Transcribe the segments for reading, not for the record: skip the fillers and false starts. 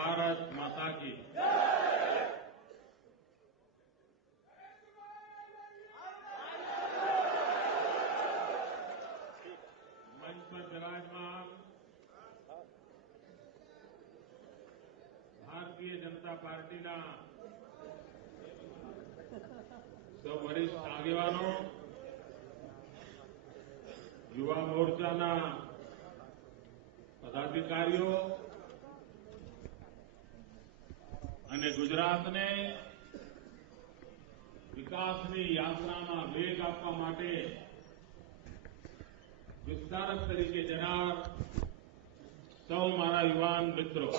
भारत माता की। मंच पर विराजमान भारतीय जनता पार्टीना સૌ વરિષ્ઠ આગેવાનો, યુવા મોરચાના પદાધિકારીઓ અને ગુજરાતને વિકાસની યાત્રામાં વેગ આપવા માટે વિસ્તારક તરીકે જનાર સૌ મારા યુવાન મિત્રો,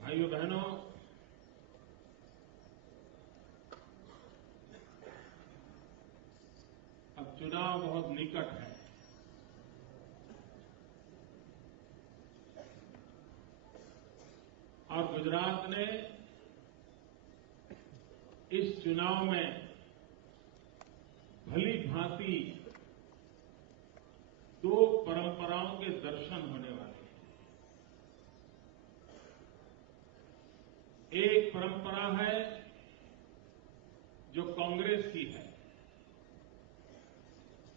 भाइयों बहनों, अब चुनाव बहुत निकट है। और गुजरात ने इस चुनाव में भली भांति दो परंपराओं के दर्शन होने वाले हैं। एक परंपरा है जो कांग्रेस की है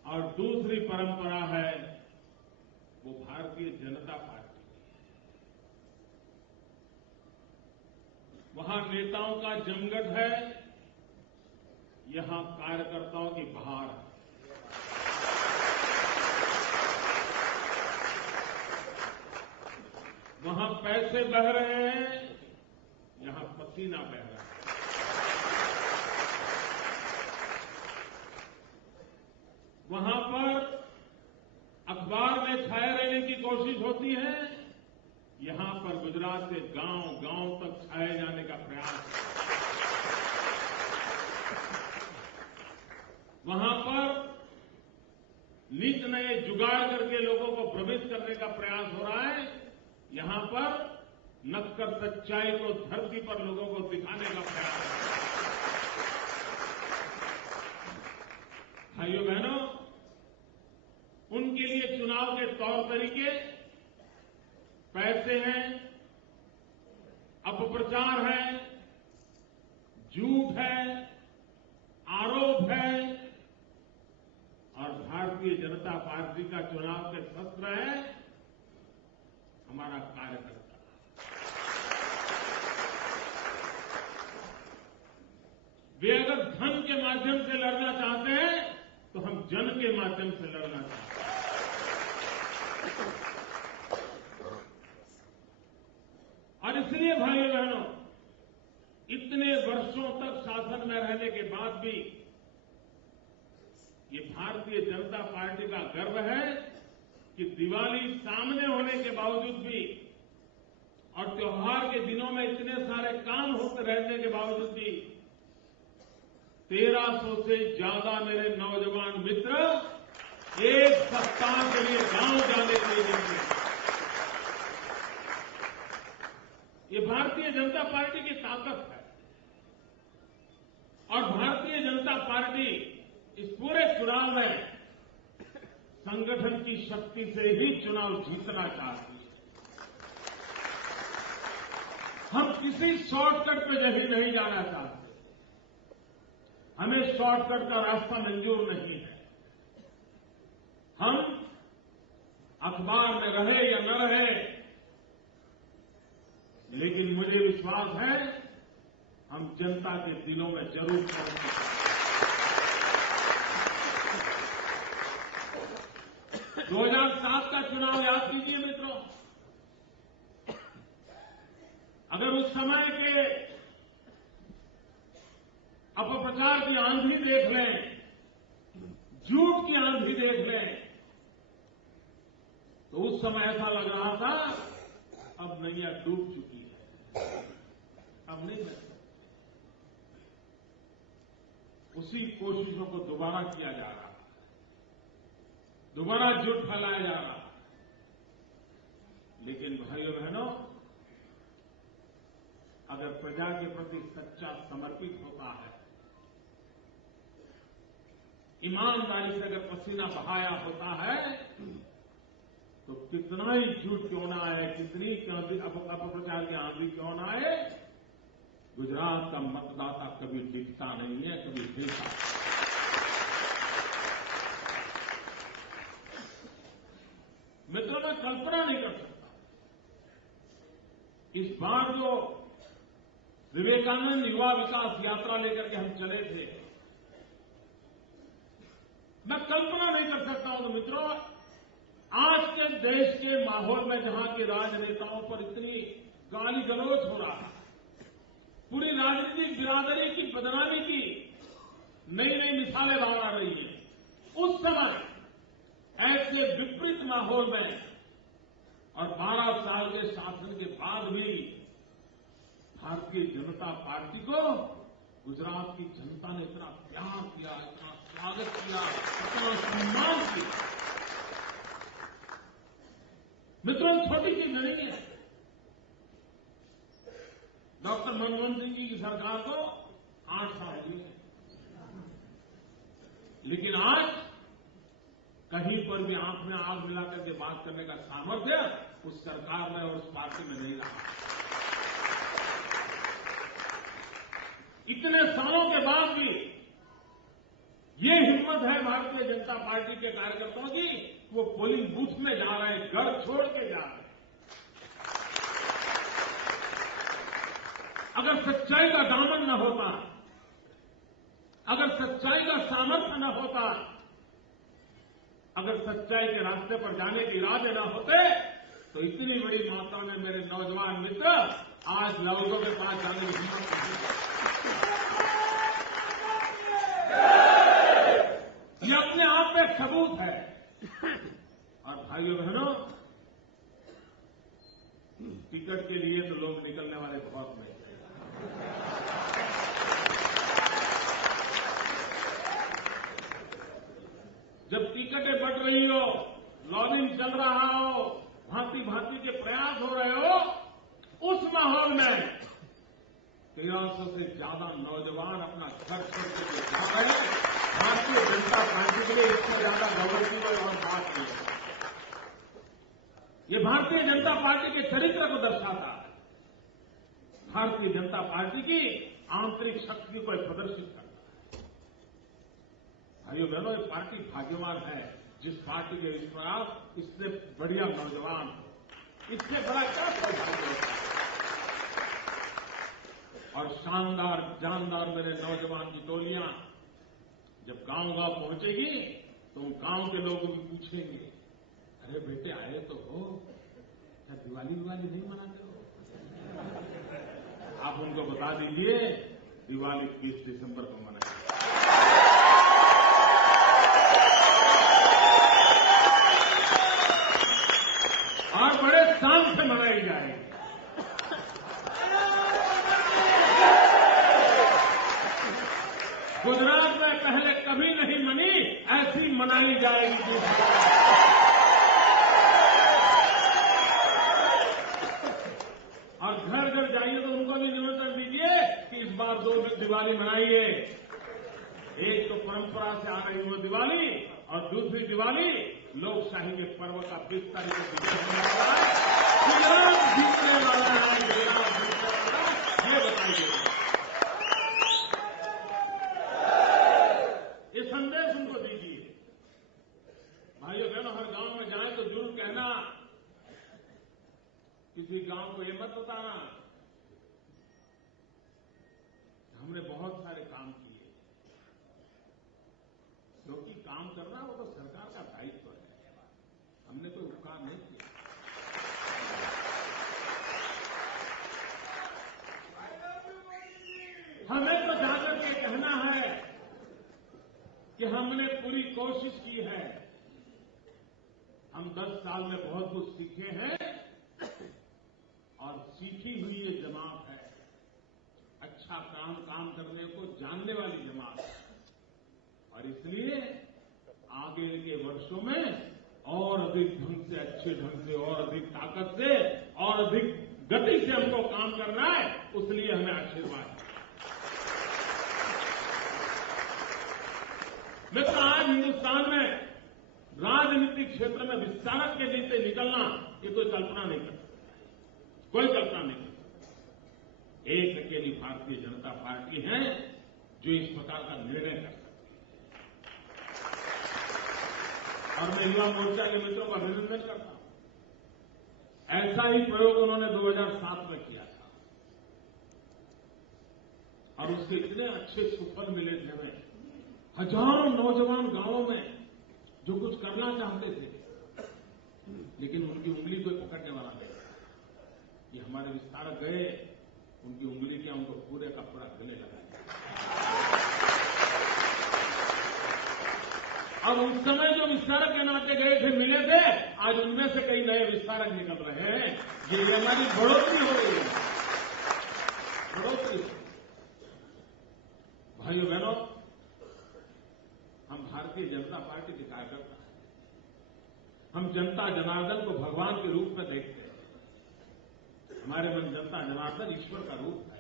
और दूसरी परंपरा है वो भारतीय जनता पार्टी की है। वहां नेताओं का जमघट है, यहां कार्यकर्ताओं की बहार है। वहां पैसे बह रहे हैं, यहां पसीना बह रहा है। वहां पर अखबार में छाए रहने की कोशिश होती है, यहां पर गुजरात के गांव-गांव तक छाए जाने का प्रयास है। वहां पर नित नए जुगाड़ करके लोगों को भ्रमित करने का प्रयास हो रहा है, यहां पर नक्कर सच्चाई को धरती पर लोगों को दिखाने का प्रयास है। भाइयों बहनों, उनके लिए चुनाव के तौर तरीके पैसे हैं, अपप्रचार है, झूठ है, आरोप है, और भारतीय जनता पार्टी का चुनाव के शस्त्र है हमारा कार्यकर्ता। वे अगर धन के माध्यम से लड़ना चाहते हैं तो हम जन के माध्यम से लड़ना चाहते हैं। और इसलिए भाइयों बहनों, इतने वर्षों तक शासन में रहने के बाद भी ये भारतीय जनता पार्टी का गर्व है कि दिवाली सामने होने के बावजूद भी और त्योहार के दिनों में इतने सारे काम होते रहने के बावजूद भी 1300 से ज्यादा मेरे नौजवान मित्र एक सप्ताह के लिए गांव जाने के लिए निकले। ये भारतीय जनता पार्टी की ताकत है और भारतीय जनता पार्टी इस पूरे चुनाव में संगठन की शक्ति से ही चुनाव जीतना चाहती है। हम किसी शॉर्टकट पे नहीं जाना चाहते। हमें शॉर्टकट का रास्ता मंजूर नहीं है। हम अखबार में रहे या न रहे, लेकिन मुझे विश्वास है हम जनता के दिलों में जरूर पहुंचेंगे। 2007 का चुनाव याद कीजिए मित्रों, अगर उस समय के अपप्रचार की आंधी देख लें, झूठ की आंधी देख लें, तो उस समय ऐसा लग रहा था अब नैया डूब चुकी है, अब नहीं बच सकती। उसी कोशिशों को दोबारा किया जा रहा है, दोबारा झूठ फैलाया जा रहा है। लेकिन भाइयों बहनों, अगर प्रजा के प्रति सच्चा समर्पित होता है, ईमानदारी से अगर पसीना बहाया होता है, तो कितना ही झूठ क्यों ना आए, कितनी अपप्रचार की आंधी क्यों ना आए, गुजरात का मतदाता कभी दिखता नहीं है, कभी हिलता। मित्रों, मैं कल्पना नहीं कर सकता इस बार जो विवेकानंद युवा विकास यात्रा लेकर के हम चले थे, मैं कल्पना नहीं कर सकता हूं। तो मित्रों, आज के देश के माहौल में जहां के राजनेताओं पर इतनी गाली गलौज हो रहा है, पूरी राजनीतिक बिरादरी की बदनामी की नई नई मिसालें बाहर आ रही हैं, उस समय ऐसे विपरीत माहौल में और 12 साल के शासन के बाद भी भारतीय जनता पार्टी को गुजरात की जनता ने इतना प्यार किया, इतना स्वागत किया, इतना सम्मान किया। मित्रों, छोटी चीज नहीं है। डॉक्टर मनमोहन सिंह जी की सरकार को 8 साल हुए, लेकिन आज कहीं पर भी आंख में आग मिलाकर के बात करने का सामर्थ्य उस सरकार में और उस पार्टी में नहीं रहा। इतने सालों के बाद भी ये हिम्मत है भारतीय जनता पार्टी के कार्यकर्ताओं की, वो पोलिंग बूथ में जा रहे हैं, घर छोड़ के जा रहे हैं। अगर सच्चाई का दामन न होता, अगर सच्चाई का सामर्थ्य न होता, अगर सच्चाई के रास्ते पर जाने के इरादे न होते, तो इतनी बड़ी मात्रा में मेरे नौजवान मित्र आज लोगों के पास जाने की हिम्मत नहीं। ये अपने आप में एक सबूत है। और भाइयों बहनों, टिकट के लिए तो लोग निकलने वाले बहुत नहीं। जब टिकटें बढ़ रही हो, लॉबिंग चल रहा हो, भांति भांति के प्रयास हो रहे हो, उस माहौल में 1300 से ज्यादा नौजवान अपना घर छोड़ के जा रहे हैं। भारतीय जनता पार्टी के लिए इससे ज्यादा गौरव और बात नहीं है। ये भारतीय जनता पार्टी के चरित्र को दर्शाता है, भारतीय जनता पार्टी की आंतरिक शक्ति को प्रदर्शित करता है। भाइयों बहनों, ये पार्टी भाग्यवान है जिस पार्टी के इस पर आप इससे बढ़िया नौजवान हो, इससे बड़ा क्या सौभाग्य होता है। और शानदार जानदार मेरे नौजवान की टोलियां जब गांव-गांव पहुंचेगी तो उन गांव के लोग भी पूछेंगे, अरे बेटे आए तो हो, क्या दिवाली नहीं मनाते हो? आप उनको बता दीजिए दिवाली 20 दिसंबर को मनाएंगे। और बड़े शान से मनाई जाएगी। गुजरात में पहले कभी नहीं मनी, ऐसी मनाई जाएगी। और घर घर जाइए तो उनको भी निमंत्रण दीजिए कि इस बार 2 दिवाली मनाइए। एक तो परंपरा से आ रही वो दिवाली, और दूसरी दिवाली लोकशाही के पर्व का 20 तारीख को विजय होने वाला है। गुजरात जीतने वाला है, गुजरात जीतने वाला है, ये बताइए। ये संदेश उनको दीजिए। भाइयों बहनों, हर गांव में जाए तो जरूर कहना, किसी गांव को ये मत बताना हमने बहुत सारे काम किए, क्योंकि काम करना वो तो सरकार का दायित्व है, हमने कोई उपकार नहीं किया। हमें तो जाकर के कहना है कि हमने पूरी कोशिश की है, हम 10 साल में बहुत कुछ सीखे हैं और सीखी हुई ये जमात है, अच्छा काम करने को जानने वाली जमात है। और इसलिए आगे के वर्षों में और अधिक ढंग से, अच्छे ढंग से, और अधिक ताकत से और अधिक गति से हमको काम करना है। उसलिए मित्र, आज हिंदुस्तान में राजनीतिक क्षेत्र में विस्तारक के नीचे निकलना ये कोई कल्पना नहीं कर सकता, कोई कल्पना नहीं कर सकता। एक अकेली भारतीय जनता पार्टी है जो इस प्रकार का निर्णय कर सकती है। और मैं युवा मोर्चा के मित्रों का अभिनंदन करता हूं। ऐसा ही प्रयोग उन्होंने 2007 में किया था और उसके इतने अच्छे सुफल मिले थे हमें। हजारों नौजवान गांवों में जो कुछ करना चाहते थे, लेकिन उनकी उंगली कोई पकड़ने वाला नहीं था। ये हमारे विस्तारक गए, उनकी उंगली क्या, उनको पूरे का पूरा गले लगाया। अब उस समय जो विस्तारक के नाते गए थे, मिले थे, आज उनमें से कई नए विस्तारक निकल रहे हैं। ये हमारी बढ़ोतरी हो रही है, बढ़ोतरी। भाइयों बहनों, हम भारतीय जनता पार्टी के कार्यकर्ता हैं। हम जनता जनार्दन को भगवान के रूप में देखते हैं। हमारे मन जनता जनार्दन ईश्वर का रूप है।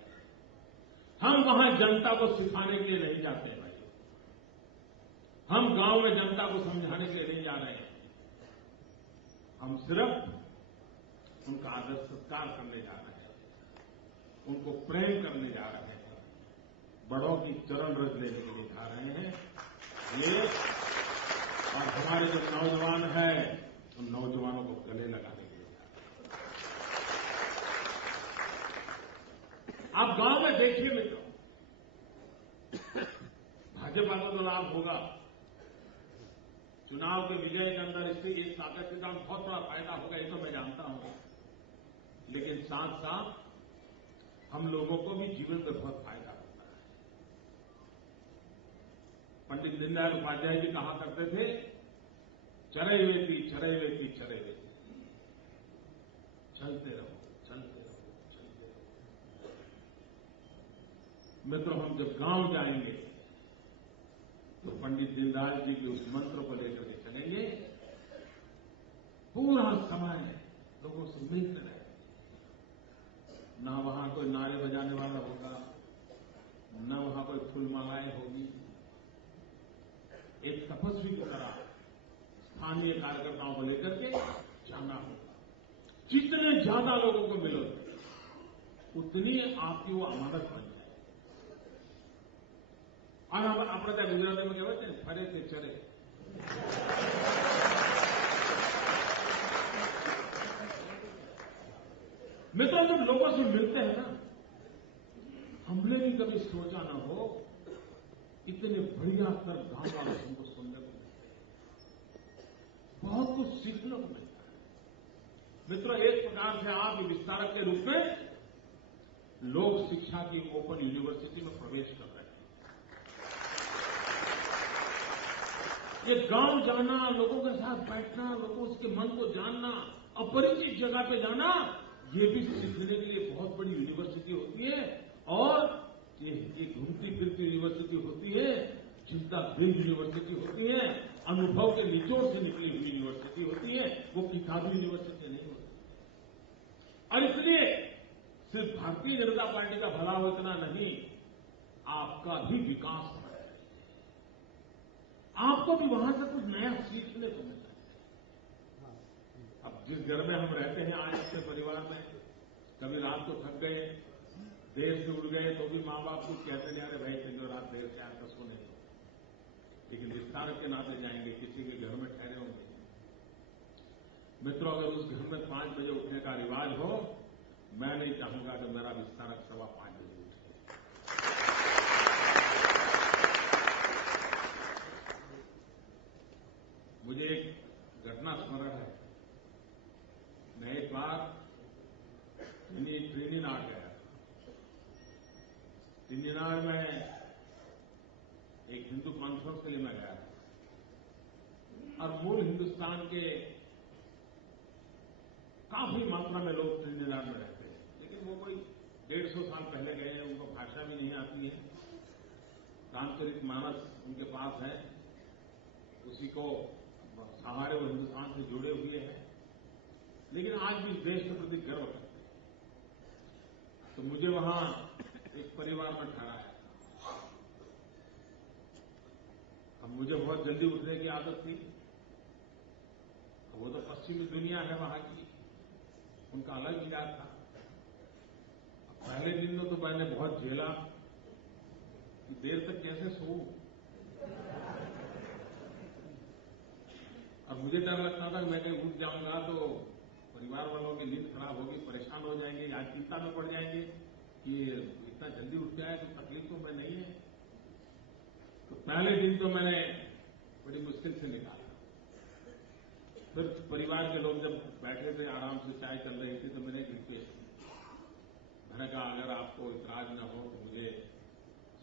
हम वहां जनता को सिखाने के लिए नहीं जाते हैं भाइयों। हम गांव में जनता को समझाने के लिए नहीं जा रहे हैं। हम सिर्फ उनका आदर सत्कार करने जा रहे हैं, उनको प्रेम करने जा रहे हैं, बड़ों की चरण रज लेने के लिए जा रहे हैं। ये और हमारे जो नौजवान हैं, उन नौजवानों को गले लगाने के लिए जा रहे हैं। आप गांव में देखिए मित्रों, भाजपा को तो लाभ होगा। चुनाव के विजय के अंदर इससे एक सातत्यता में बहुत बड़ा फायदा होगा, ये तो मैं जानता हूं। लेकिन साथ साथ हम लोगों को भी जीवन में बहुत फायदा होता है। पंडित दीनदयाल उपाध्याय जी कहा करते थे, चरैवेति चरैवेति चरैवेति, चलते रहो चलते रहो चलते रहो। मित्रों, हम जब गांव जाएंगे तो पंडित दीनदयाल जी के उस मंत्र को लेकर के चलेंगे। पूरा समय लोगों से मिलते रहेंगे। ना वहां कोई नारे बजाने वाला होगा, न वहां कोई फूलमालाएं होगी। एक तपस्वी की तरह स्थानीय कार्यकर्ताओं को लेकर के जाना होगा। जितने ज्यादा लोगों को मिलोगे, उतनी आपकी वो अमानत बन जाए। और हम अपने ત્યાં ગુજરાતીમાં કહેવાય છે ને, ફરે તે ચરે। मित्रों, जब लोगों से मिलते हैं ना, हमने भी कभी सोचा ना हो इतने बढ़िया कर गांव वालों से हमको सुनने को मिलते हैं। बहुत कुछ सीखने को मिलता है। मित्रों, एक प्रकार से आप विस्तारक के रूप में लोक शिक्षा की ओपन यूनिवर्सिटी में प्रवेश कर रहे हैं। ये गांव जाना, लोगों के साथ बैठना, लोगों के मन को जानना, अपरिचित जगह पे जाना, ये भी सीखने के लिए बहुत बड़ी यूनिवर्सिटी होती है। और ये घूमती फिरती यूनिवर्सिटी होती है, चिंता बेस्ड यूनिवर्सिटी होती है, अनुभव के निचोड़ से निकली हुई यूनिवर्सिटी होती है। वो किताबी यूनिवर्सिटी नहीं होती। और इसलिए सिर्फ भारतीय जनता पार्टी का भला हो इतना नहीं, आपका भी विकास होना चाहिए। आपको भी वहां से कुछ नया सीखने को मिलता है। अब जिस घर में हम रहते हैं आज अपने परिवार में, कभी रात को थक गए, देर से उठ गए, तो भी माँ बाप कुछ कहते नहीं, अरे भाई चलो रात देर से आकर सोने दो। लेकिन विस्तारक के नाते जाएंगे, किसी के घर में ठहरे होंगे। मित्रों, अगर उस घर में 5 बजे उठने का रिवाज हो, मैं नहीं चाहूंगा कि मेरा विस्तारक 5:15 बजे उठे। मुझे एक घटना स्मरण है। मैं एक बार त्रिनिनाड गया। त्रिनिनाड में एक हिंदू कॉन्फ्रेंस के लिए मैं गया था। और मूल हिंदुस्तान के काफी मात्रा में लोग त्रिनिनाड में रहते हैं, लेकिन वो कोई 150 साल पहले गए हैं, उनको भाषा भी नहीं आती है। रामचरितमानस उनके पास है, उसी को सहारे वो हिंदुस्तान से जुड़े हुए हैं, लेकिन आज भी इस देश के प्रति गर्व करते हैं। तो मुझे वहां एक परिवार में ठहराया। अब मुझे बहुत जल्दी उठने की आदत थी। वो तो पश्चिमी दुनिया है वहां की, उनका अलग मिजाज था। पहले दिन में तो मैंने बहुत झेला कि देर तक कैसे सोऊं, और मुझे डर लगता था कि मैं कहीं उठ जाऊंगा तो परिवार वालों की नींद खराब होगी, परेशान हो जाएंगे, या चिंता में पड़ जाएंगे कि इतना जल्दी उठ जाए तो तकलीफ तो मैं नहीं है। तो पहले दिन तो मैंने बड़ी मुश्किल से निकाला। फिर परिवार के लोग जब बैठे थे, आराम से चाय चल रही थी, तो मैंने एक रिक्वेस्ट की। मैंने कहा अगर आपको इतराज न हो तो मुझे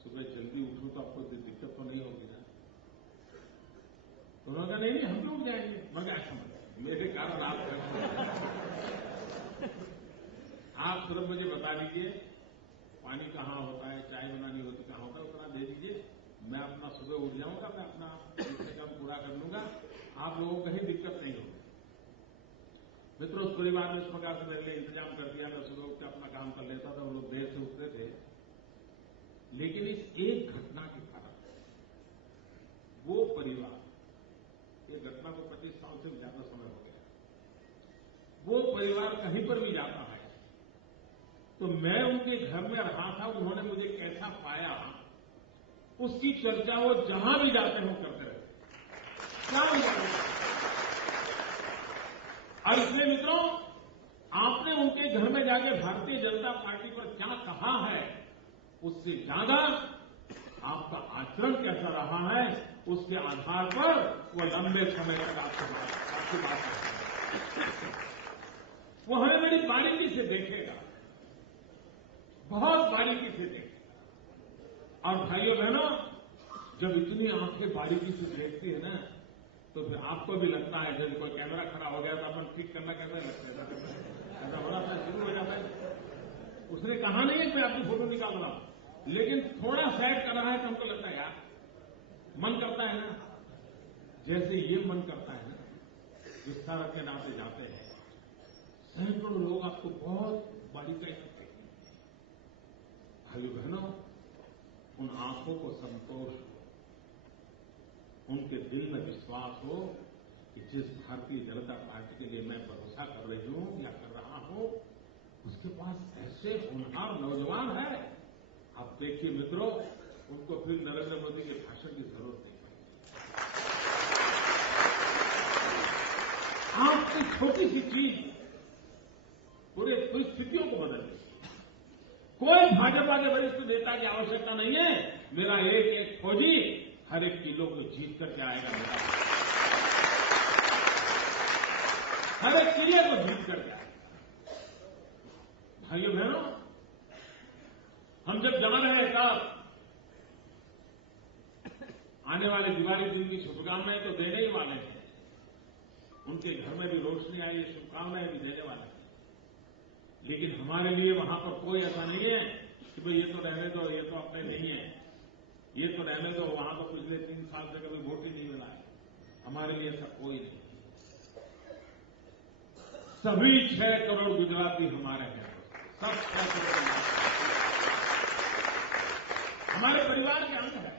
सुबह जल्दी उठूं तो आपको दिक्कत तो नहीं होगी ना? तो उन्होंने कहा नहीं हम भी उठ जाएंगे। मगर ऐसा मत, मेरे कारण आप सिर्फ मुझे बता दीजिए पानी कहाँ होता है, चाय बनानी होती कहाँ होता है, उतना दे दीजिए, मैं अपना सुबह उठ जाऊंगा, मैं अपना काम पूरा कर लूंगा, आप लोगों को कहीं दिक्कत नहीं होगी। मित्रों, उस परिवार ने इस प्रकार से मेरे लिए इंतजाम कर दिया, मैं सुबह उठ के अपना काम कर लेता था, वो लोग देर से उठते थे। लेकिन इस एक घटना के कारण वो परिवार, ये घटना को 25 साल से ज्यादा समय हो गया, वो परिवार कहीं पर भी जाता है तो मैं उनके घर में रहा था, उन्होंने मुझे कैसा पाया, उसकी चर्चा वो जहां भी जाते हो करते रहते, क्या भी जाते हैं। और इसलिए मित्रों, आपने उनके घर में जाके भारतीय जनता पार्टी पर क्या कहा है, उससे ज्यादा आपका आचरण कैसा रहा है, उसके आधार पर वो लंबे समय तक आपकी बात करेगा। वो हमें बड़ी बारीकी से देखेगा, बहुत बारीकी से देखेगा। और भाइयों बहनों, जब इतनी आंखें बारीकी से देखती है ना, तो फिर आपको भी लगता है जब कोई कैमरा खड़ा हो गया तो अपन ठीक करना कैसा लगता है, ऐसा हो रहा शुरू हो जाता है। उसने कहा नहीं है कि मैं आपकी फोटो निकाल रहा हूं, लेकिन थोड़ा सेट कर रहा है तो हमको लगता है यार मन करता है ना, जैसे ये मन करता है ना, विस्तारक के नाम से जाते हैं, सैकड़ों लोग आपको बहुत बारीकाई से देखेंगे। भाइयों बहनों, उन आंखों को संतोष हो, उनके दिल में विश्वास हो कि जिस भारतीय जनता पार्टी के लिए मैं भरोसा कर रही हूं या कर रहा हूं, उसके पास ऐसे होनहार नौजवान है। आप देखिए मित्रों, उनको फिर नरेंद्र मोदी के भाषण की जरूरत नहीं पड़ेगी। आपकी छोटी सी चीज पूरे परिस्थितियों को बदल देगी। कोई भाजपा के वरिष्ठ नेता की आवश्यकता नहीं है, मेरा एक एक फौजी हर एक किलो को जीत करके आएगा, मेरा हर एक किले को जीत करके आएगा। भाइयों बहनों, हम जब जा रहे हैं तब आने वाले दिवाली दिन की शुभकामनाएं तो देने ही वाले हैं, उनके घर में भी रोशनी आई, ये शुभकामनाएं भी देने वाले हैं। लेकिन हमारे लिए वहां पर कोई ऐसा नहीं है कि भाई ये तो रहने दो, ये तो अपने नहीं है, ये तो रहने दो, वहां तो पिछले 3 साल से कभी वोट ही नहीं मिला है। हमारे लिए ऐसा कोई नहीं। सभी 6 करोड़ गुजराती हमारे हैं, सब 6 करोड़ हमारे परिवार के अंग है।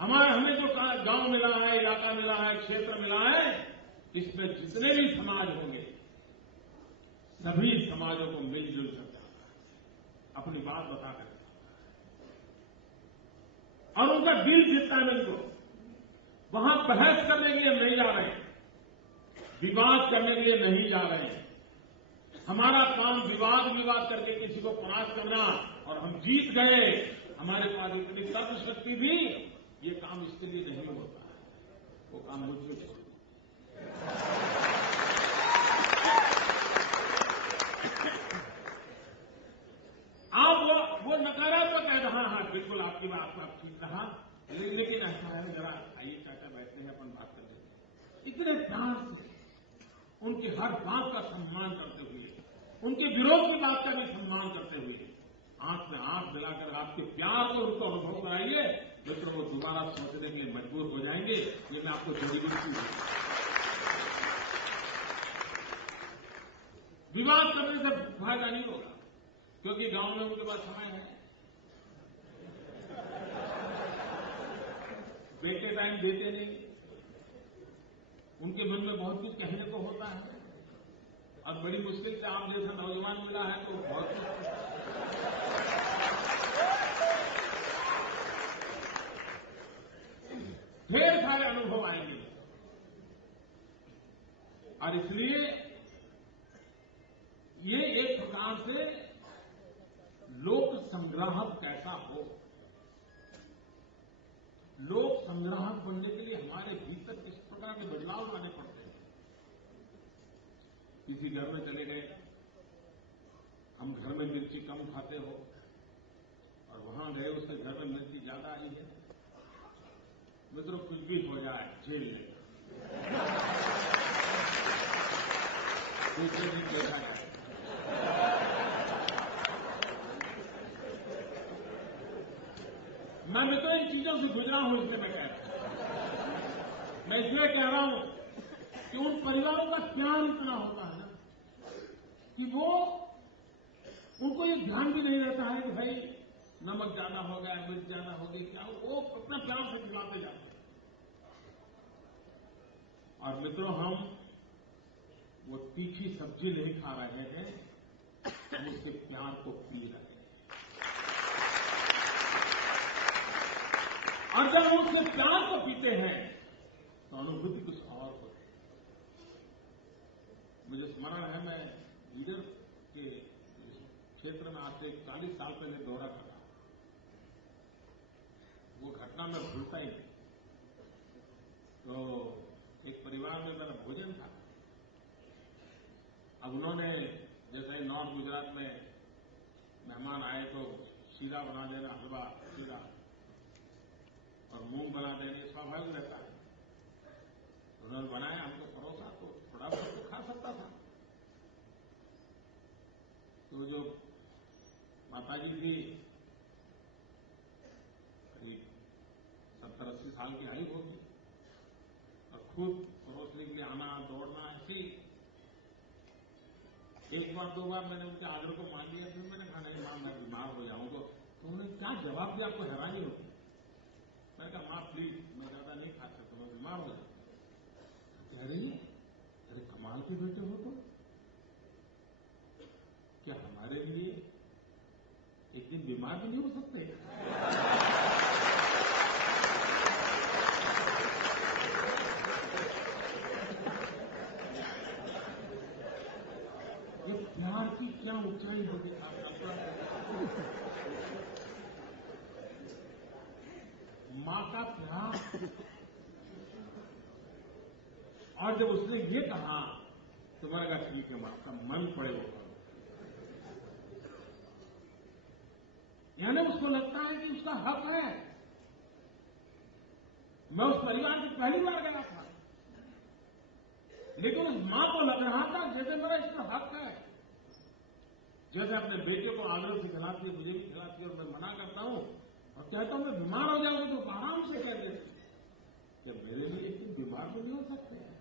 हमें जो गांव मिला है, इलाका मिला है, क्षेत्र मिला है, इसमें जितने भी समाज होंगे, सभी समाजों को मिलजुल कर अपनी बात बता कर, और उनका दिल जीतता है इनको। वहां बहस करने के लिए नहीं जा रहे, विवाद करने के लिए नहीं जा रहे हैं। हमारा काम विवाद करके किसी को परास्त करना, और हम जीत गए, हमारे पास इतनी तर्क शक्ति भी, ये काम इसके लिए नहीं होता है, वो काम मुझे छोड़। आप वो नकारात्मक है, हाँ बिल्कुल आपकी बात पर ठीक कहा, लेकिन ऐसा है, जरा आइए चाचा बैठते हैं, अपन बात कर लेते हैं। इतने प्यार से उनकी हर बात का सम्मान करते हुए, उनके विरोध की बात का भी सम्मान करते हुए, आंख में आंख मिलाकर आपके प्यार को उनको अनुभव कराइए, मित्रों वो दोबारा सोचने के लिए मजबूर हो जाएंगे। ये मैं आपको जरूरी विवाद करने से फायदा नहीं होगा, क्योंकि गांव में उनके पास समय है। बेटे टाइम देते नहीं, उनके मन में बहुत कुछ कहने को होता है, और बड़ी मुश्किल से आप जैसा नौजवान मिला है तो बहुत ढेर सारे अनुभव आएंगे। और इसलिए ये एक प्रकार से लोक संग्राहक कैसा हो, लोक संग्राहक बनने के लिए हमारे भीतर किस प्रकार के बदलाव लाने पड़ते हैं। किसी घर में चले गए, हम घर में मिर्ची कम खाते हो, और वहां गए उसके घर में मिर्ची ज्यादा आई है, मित्रों कुछ भी हो जाए झेल ले, दूसरे दिन देखा जाए। मैं मित्रों इन चीजों से गुजरा हूं, इसलिए मैं कह रहा हूं। मैं इसलिए कह रहा हूं कि उन परिवारों का प्यार इतना होता है ना कि वो उनको ये ध्यान भी नहीं रहता है कि भाई नमक ज्यादा हो गया, मिर्च ज्यादा हो गई, क्या वो अपना प्यार से खिलाते जाते हैं। और मित्रों हम वो तीखी सब्जी नहीं खा रहे हैं, हम उसके प्यार को पी रहे हैं। और जब हम उसके प्यार को पीते हैं तो अनुभूति कुछ और होती है। मुझे स्मरण है, मैं लीडर के क्षेत्र में आज से 40 साल पहले दौरा करा, वो घटना में भूलता ही नहीं। तो एक परिवार में मेरा भोजन था। अब उन्होंने जैसे नॉर्थ गुजरात में मेहमान आए तो शीरा बना देना, हलवा शीरा और मूंग बना देने स्वाभाविक रहता है। उन्होंने बनाया, हमको परोसा, तो थोड़ा बहुत तो खा सकता था। तो जो माताजी थी करीब 70-80 साल की आई होगी, और खुद परोसने के लिए आना दौड़ना, ऐसी एक बार दो बार मैंने उनके आर्डर को मान लिया। फिर मैंने कहा नहीं मां, मैं बीमार हो जाऊं, तो उन्होंने क्या जवाब दिया, आपको हैरानी होती। मैंने कहा मां प्लीज, मैं ज्यादा नहीं खा सकता, मैं बीमार हो जाऊं। कह रही है अरे कमाल के बेटे हो, तो क्या हमारे लिए एक दिन बीमार भी नहीं हो सकते? ये प्यार की क्या ऊंचाई होगी, मां का प्यार। और जब उसने ये कहा तो मैंने कहा ठीक है मां, का मन पड़े वो करो। यानी उसको लगता है कि उसका हक है। मैं उस परिवार की पहली बार गया था, लेकिन उस मां को लग रहा था जैसे मेरा इस पर हक है। जैसे अपने बेटे को आदर से खिलाती है, मुझे भी खिलाती है, और मैं मना करता हूं और कहता हूं मैं बीमार हो जाऊंगा तो आराम से कह देती, क्या मेरे लिए एक दिन बीमार तो नहीं हो सकते हैं?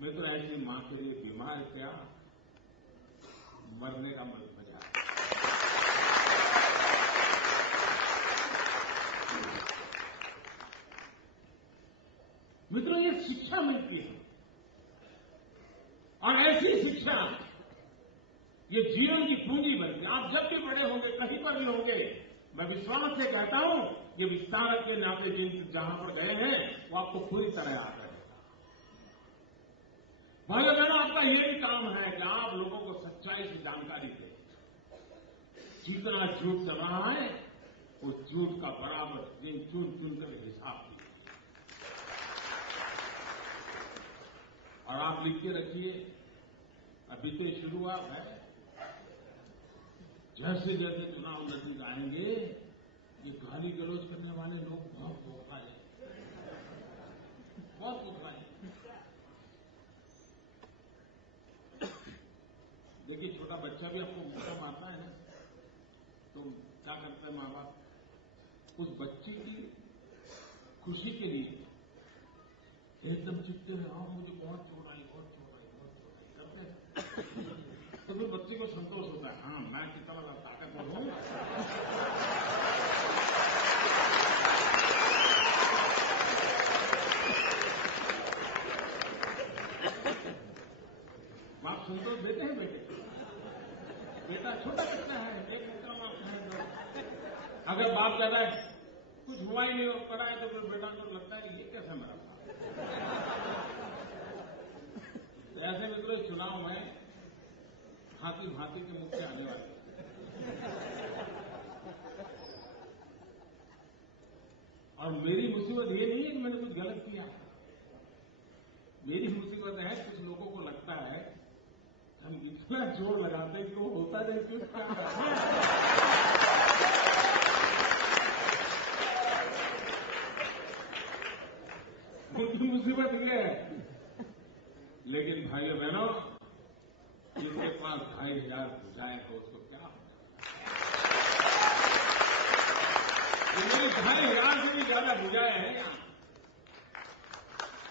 मैं तो ऐसी मां के लिए बीमार क्या, मरने का मन बजा। मित्रों ये शिक्षा मिलती है, और ऐसी शिक्षा ये जीवन की पूंजी बनती है। आप जब भी बड़े होंगे, कहीं पर भी होंगे, मैं विश्वास से कहता हूं ये विस्तारक के नाते जिन जहां पर गए हैं वो आपको पूरी तरह याद रहेगा। भाइयों बहनों, आपका ये भी काम है कि आप लोगों को सच्चाई की जानकारी दें। जितना झूठ चल रहा है उस झूठ का बराबर चुन कर हिसाब दीजिए। और आप लिख के रखिए, अभी तो शुरुआत है, जैसे जैसे चुनाव नजदीक आएंगे ये गाली गलौज करने वाले लोग बहुत उतराए, बहुत उतराए। देखिए छोटा बच्चा भी आपको मुक्का मारता है ना, तो क्या करता है मां बाप, उस बच्चे की खुशी के लिए एकदम चिपते में, हाँ मुझे बहुत चोट आई, बहुत चोट आई, बहुत चोट आई करते हैं। तो फिर बच्चे को को संतोष होता है, हाँ मैं कितना ताकतवर हूं। बाप संतोष देते हैं बेटा छोटा बच्चा है, एक मुक्का मारता है। अगर बाप कहता है कुछ हुआ ही नहीं और पढ़ा है तो फिर बेटा को लगता है ये कैसा मेरा बाप। ऐसे मित्रों चुनाव में भांति भांति के मुख से आने वाले, और मेरी मुसीबत ये नहीं है कि मैंने कुछ गलत किया। मेरी मुसीबत है कुछ लोगों को लगता है हम इतना जोर लगाते हैं कि वो होता नहीं क्यों। उनकी मुसीबत ये है। लेकिन भाइयों बहनों, जिनके पास 2,500 भुजाएं हो उसको क्या होगा। मेरी 2,500 से भी ज्यादा भुजाएं हैं यहाँ।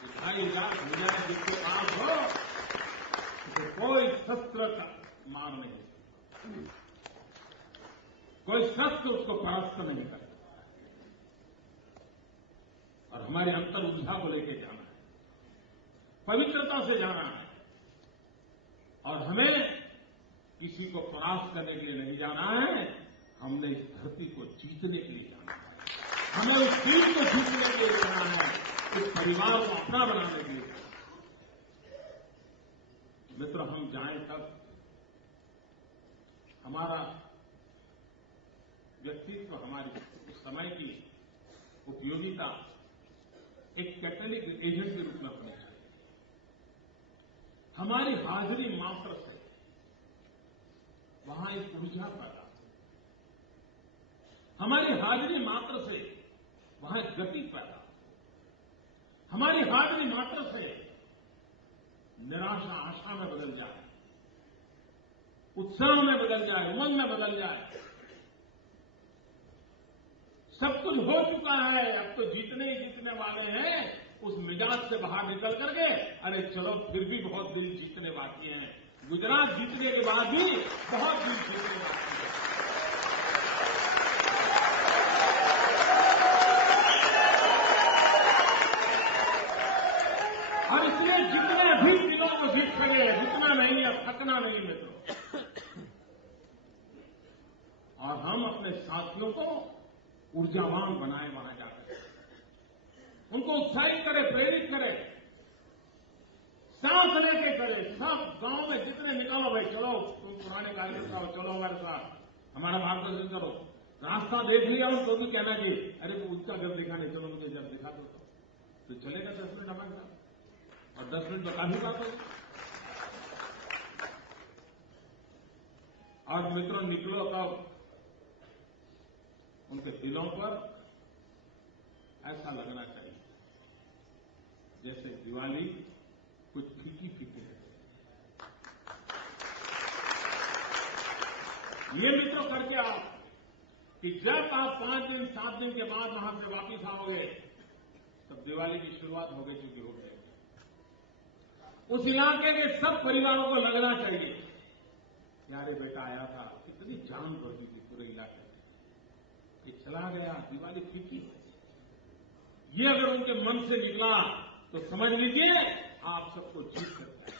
2,500 भुजाएं जिसके पास हो तो कोई शस्त्र का मार नहीं, कोई शस्त्र उसको परास्त नहीं कर सकता। और हमारे अंतर ऊर्जा को लेकर जाना है, पवित्रता से जाना है, और हमें किसी को परास्त करने के लिए नहीं जाना है। हमने इस धरती को जीतने के लिए जाना है, हमें उस चीज को जीतने के लिए जाना है, इस परिवार को अपना बनाने के लिए। मित्र, हम जाएं तब हमारा व्यक्तित्व, हमारी उस समय की उपयोगिता एक कैटलिक एजेंट के रूप में होनी चाहिए। हमारी हाजिरी मात्र से वहां एक ऊर्जा पैदा, हमारी हाजिरी मात्र से वहां एक गति पैदा, हमारी हाजिरी मात्र से निराशा आशा में बदल जाए, उत्साह में बदल जाए, उमंग में बदल जाए। सब कुछ हो चुका है, अब तो जीतने ही जीतने वाले हैं, उस मिजाज से बाहर निकल करके अरे चलो फिर भी बहुत दिल जीतने बाकी हैं। गुजरात जीतने के बाद भी बहुत दिल जीतने बाकी है। और इसलिए जितने भी दिनों को जीत सके, जितना नहीं है, थकना नहीं मित्रों। और हम अपने साथियों को ऊर्जावान बनाए वहां जाकर, उनको उत्साहित करें, प्रेरित करें, साथ लेके करें। सब गांव में जितने निकालो भाई, चलो तुम पुराने कार्यकर्ता हो, चलो हमारे साथ, हमारा मार्गदर्शन करो। रास्ता देख लिया उनको भी कहना कि अरे वो उसका घर दिखा नहीं, चलो मुझे जब दिखा दो तो चलेगा 10 मिनट हमारे साथ, और 10 मिनट बता भी बात होगी। और मित्रों निकलो तब उनके दिलों पर ऐसा लगना चाहिए जैसे दिवाली कुछ फीकी फीकी है। ये मित्रों करके आप कि जब आप 5 दिन 7 दिन के बाद वहां से वापिस आओगे तब दिवाली की शुरुआत हो गई, चुकी हो गई। उस इलाके के सब परिवारों को लगना चाहिए यारे बेटा आया था, कितनी जान बढ़ी थी पूरे इलाके में, ये चला गया, दिवाली फीकी। ये अगर उनके मन से निकला तो समझ लीजिए आप सबको जीत सकते हैं।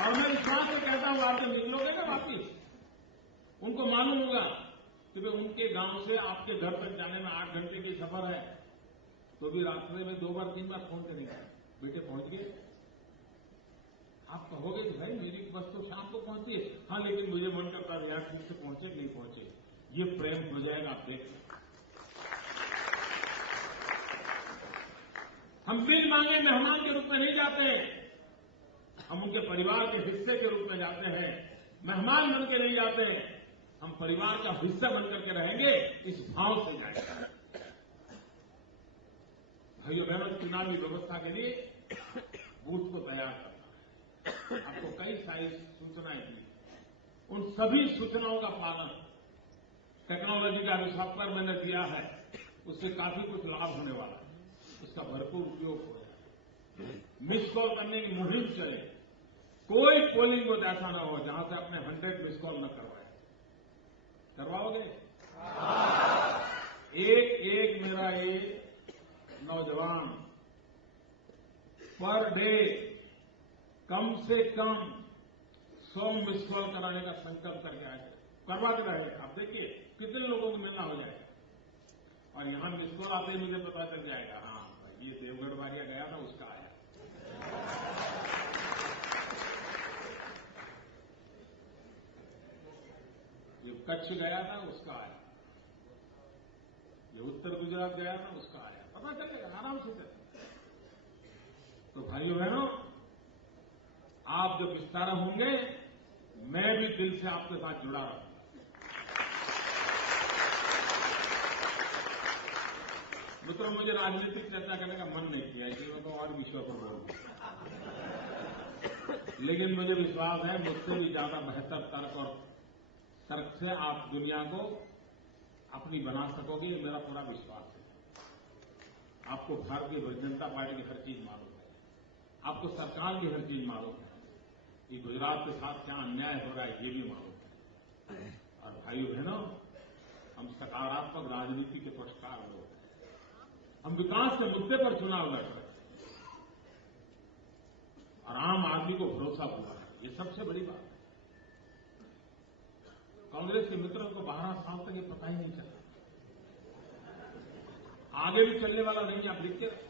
और मैं विश्वास से कहता हूं आप जब निकलोगे ना वापिस, उनको मालूम होगा कि भाई उनके गांव से आपके घर तक जाने में 8 घंटे की सफर है, तो भी रास्ते में 2 बार 3 बार फोन करेंगे, बेटे पहुंच गए। आप कहोगे कि भाई मेरी बस तो शाम को पहुंची है, हाँ लेकिन मुझे मन करता है यार ठीक से पहुंचे कि नहीं पहुंचे। ये प्रेम हो जाएगा, आप देखिए। हम बिन मांगे मेहमान के रूप में नहीं जाते, हम उनके परिवार के हिस्से के रूप में जाते हैं, मेहमान बन के नहीं जाते, हम परिवार का हिस्सा बन करके रहेंगे, इस भाव से जाएंगे। भाइयों बहनों, चुनावी व्यवस्था के लिए बूथ को तैयार करना, आपको कई सारी सूचनाएं दी, उन सभी सूचनाओं का पालन टेक्नोलॉजी का आविष्कार मैंने दिया है, उससे काफी कुछ लाभ होने वाला है, उसका भरपूर उपयोग हो जाए। मिस कॉल करने की मुहिम चले, कोई पोलिंग बूथ ऐसा ना हो जहां से अपने 100 मिस कॉल न करवाए। करवाओगे? एक एक मेरा ये नौजवान पर डे कम से कम 100 मिस कॉल कराने का संकल्प करके आए, करवाते रहे। आप देखिए कितने लोगों को मिलना हो जाएगा, और यहां मिस कॉल आते ही मुझे पता चल जाएगा, हाँ ये देवगढ़ वारिया गया था उसका आया, ये कच्छ गया था उसका आया, ये उत्तर गुजरात गया था उसका आया, पता चलेगा, आराम से चलेगा। तो भाइयों बहनों, आप जब विस्तार होंगे, मैं भी दिल से आपके साथ जुड़ा रहूंगा। मित्रों, मुझे राजनीतिक चर्चा करने का मन नहीं किया कि मैं तो और विषयों पर बोलूं, लेकिन मुझे विश्वास है मुझसे भी ज्यादा बेहतर तर्क और तर्क से आप दुनिया को अपनी बना सकोगे, ये मेरा पूरा विश्वास है। आपको भारतीय जनता पार्टी की हर चीज मालूम है, आपको सरकार की हर चीज मालूम है, कि गुजरात के साथ क्या अन्याय हो रहा है ये भी मालूम है। और भाइयों बहनों, हम सकारात्मक राजनीति के पक्षकार लोग हैं, हम विकास के मुद्दे पर चुनाव लड़ रहे हैं और आम आदमी को भरोसा हुआ है, ये सबसे बड़ी बात है। कांग्रेस के मित्रों को 12 साल तक ये पता ही नहीं चला, आगे भी चलने वाला नहीं, आप देखते रहे,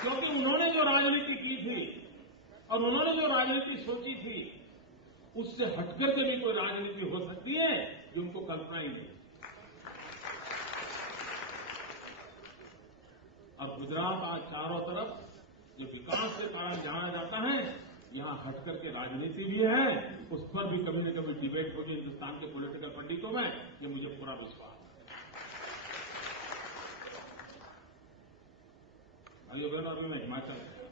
क्योंकि उन्होंने जो राजनीति की थी और उन्होंने जो राजनीति सोची थी, उससे हटकर के भी कोई राजनीति हो सकती है जो उनको कल्पना ही नहीं। और गुजरात आज चारों तरफ जो विकास के कारण जाना जाता है, यहां हटकर के राजनीति भी है, उस पर भी कभी न कभी डिबेट होगी हिन्दुस्तान के पॉलिटिकल पंडितों में, ये मुझे पूरा विश्वास है। भाइयों बहनों, अभी मैं हिमाचल गया,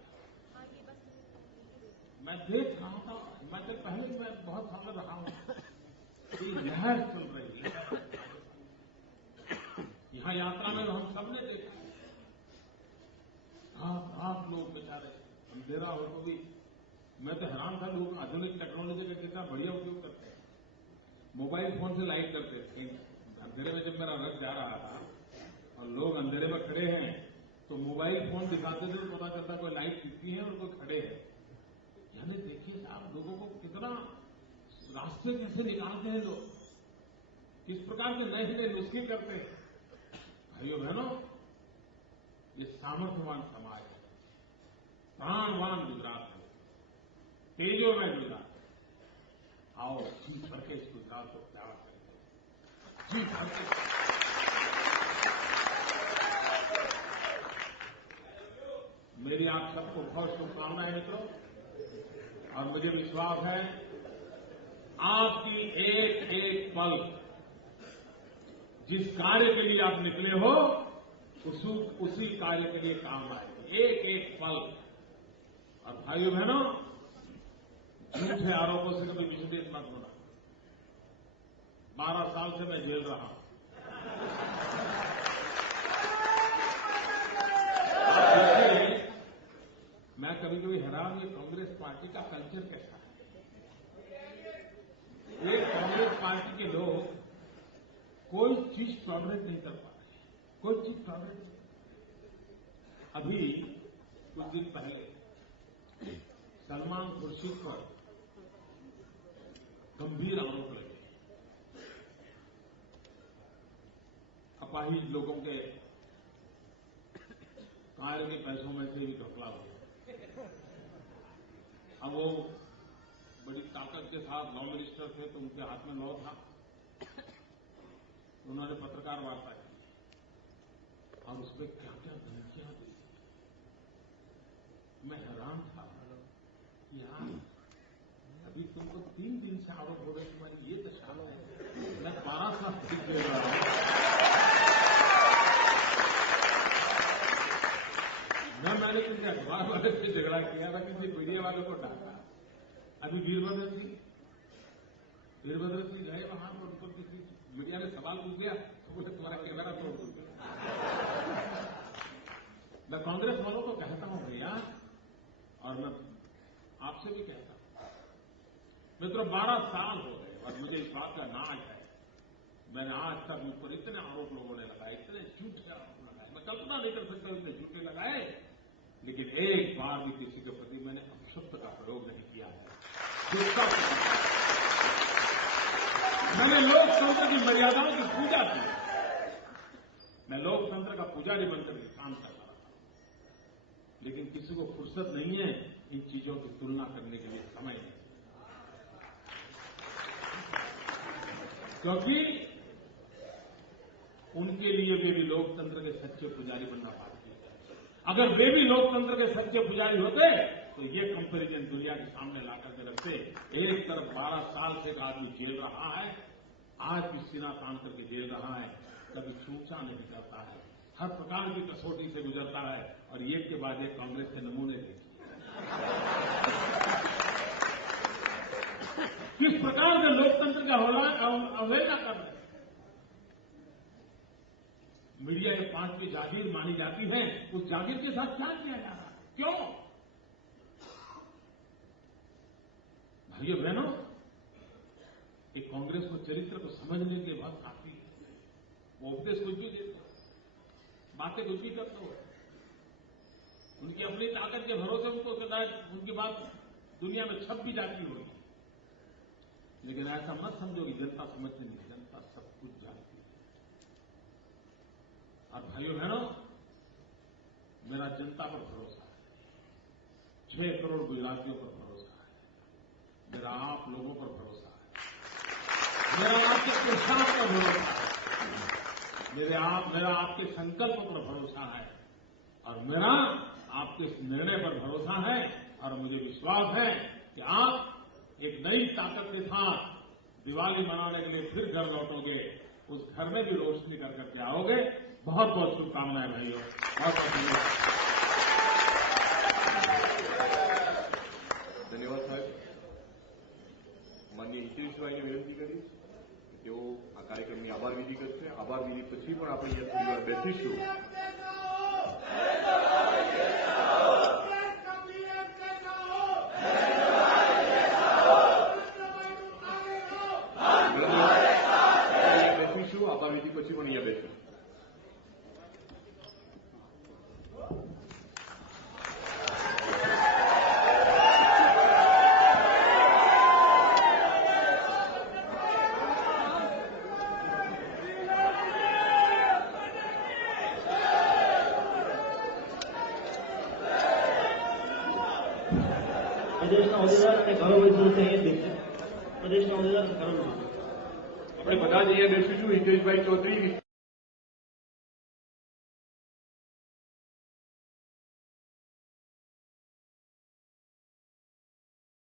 मैं देख रहा था हिमाचल, पहले मैं बहुत साल रहा हूं, ये लहर चल रही है यहां यात्रा में, हम सबने देखा, आप लोग बेचारे अंधेरा हो तो भी, मैं तो हैरान था, लोग आधुनिक टेक्नोलॉजी का कितना बढ़िया उपयोग करते हैं। मोबाइल फोन से लाइट करते थे अंधेरे में, जब मेरा रथ जा रहा था और लोग अंधेरे में खड़े हैं तो मोबाइल फोन दिखाते थे, तो पता चलता कोई लाइट दिखती है और कोई खड़े हैं। यानी देखिए आप लोगों को कितना रास्ते कैसे निकालते हैं लोग, किस प्रकार के नए नए नुस्खे करते हैं। भाइयों बहनों, ये सामर्थ्यवान समाज है, प्राणवान गुजरात है, तेजोमय गुजरात है। आओ जी भर के इस गुजरात को प्यार करते, जी भर के। मेरी आप सबको बहुत शुभकामनाएं मित्रों, और मुझे विश्वास है आपकी एक एक पल जिस कार्य के लिए आप निकले हो, उसी कार्य के लिए काम आएगी, एक एक पल। और भाइयों बहनों, झूठे आरोपों से कभी विचलित मत होना। 12 साल से मैं जेल रहा हूं, मैं कभी कभी हैरान, ये कांग्रेस पार्टी का कल्चर कैसा है। ये कांग्रेस पार्टी के लोग कोई चीज टॉलरेट नहीं कर पा रहे, कोई चीज टॉलरेट नहीं। अभी कुछ दिन पहले सलमान खुर्शीद पर गंभीर आरोप लगे, अपाहिज लोगों के कार्य के पैसों में से भी घपला हुआ। अब वो बड़ी ताकत के साथ लॉ मिनिस्टर थे, तो उनके हाथ में लॉ था, उन्होंने पत्रकार वार्ता की और उसमें क्या क्या धमकियां दी। मैं हैरान था, यार अभी तुमको 3 दिन से आरोप हो रहे, तुम्हारी ये दशा है, मैं 12 साल ठीक दे रहा हूं। मैंने किसी अखबार वाले से झगड़ा किया था, किसी मीडिया वाले को डांटा। अभी वीरभद्र सिंह गए वहां पर, उनको किसी मीडिया ने सवाल पूछ दिया तो बोले तुम्हारा कैमरा तोड़ दूंगा। मैं कांग्रेस वालों को कहता हूं भैया, आपसे भी कहता हूं, मित्रों 12 साल हो गए और मुझे इस बात का नाज है। मैंने आज तक मुझ पर इतने आरोप लोगों ने लगाए, इतने झूठे आरोप लगाए, मैं कल्पना नहीं कर सकता इतने झूठे लगाए, लेकिन एक बार भी किसी के प्रति मैंने अपशब्द का प्रयोग नहीं किया है। मैंने लोकतंत्र की मर्यादाओं की पूजा की। मैं लोकतंत्र का पुजारी बनकर के काम कर रहा था, लेकिन किसी को फुर्सत नहीं है इन चीजों की तुलना करने के लिए, समय नहीं, क्योंकि उनके लिए वे भी लोकतंत्र के सच्चे पुजारी बनना बाकी है। अगर वे भी लोकतंत्र के सच्चे पुजारी होते तो ये कंपैरिजन दुनिया के सामने लाकर के रखते। एक तरफ 12 साल से एक आदमी झेल रहा है, आज भी सीना तान करके झेल रहा है, कभी चूचा नहीं करता है, हर प्रकार की कसौटी से गुजरता है, और एक के बाद एक कांग्रेस के नमूने देखिए किस प्रकार से लोकतंत्र का अवहेलना कर रहे हैं। मीडिया एक 5वीं जागीर मानी जाती है, उस जागीर के साथ क्या किया जा रहा है, क्यों? भाइयों बहनों, एक कांग्रेस को चरित्र को समझने के बाद काफी है। वो उपदेश कुछ भी देते हो, बातें कुछ भी करते हो, उनकी अपनी ताकत के भरोसे उनको शायद उनकी बात दुनिया में छप भी जाती होगी, लेकिन ऐसा मत समझो कि जनता समझती नहीं, जनता सब कुछ जानती है। और भाइयों बहनों, मेरा जनता पर भरोसा है, 6 करोड़ गुजरातियों पर भरोसा है, मेरा आप लोगों पर भरोसा है, मेरा आपके पुरुषार्थ पर भरोसा है, मेरा आपके संकल्प पर भरोसा है, और मेरा आपके इस निर्णय पर भरोसा है। और मुझे विश्वास है कि आप एक नई ताकत के साथ दिवाली मनाने के लिए फिर घर लौटोगे, उस घर में भी रोशनी कर करके आओगे। बहुत बहुत शुभकामनाएं भाइयों, बहुत बहुत धन्यवाद साहब। माननीय हितेशભાઈને વિનંતી કરીશ કે તેઓ આ કાર્યક્રમની આભાર વિધિ કરશે। આભાર વિધિ પછી પણ આપણે અહીંયા થોડી વાર બેસીશું। આભાર વિધિ પછી પણ અહીંયા બેસીશું। પ્રદેશના હોદ્દેદાર અને ઘરો વિરુદ્ધ અહીંયા બેસે પ્રદેશના હોદ્દેદાર ઘરો આપણે બધા જ અહીંયા બેસીશું। હિતેશભાઈ ચૌધરી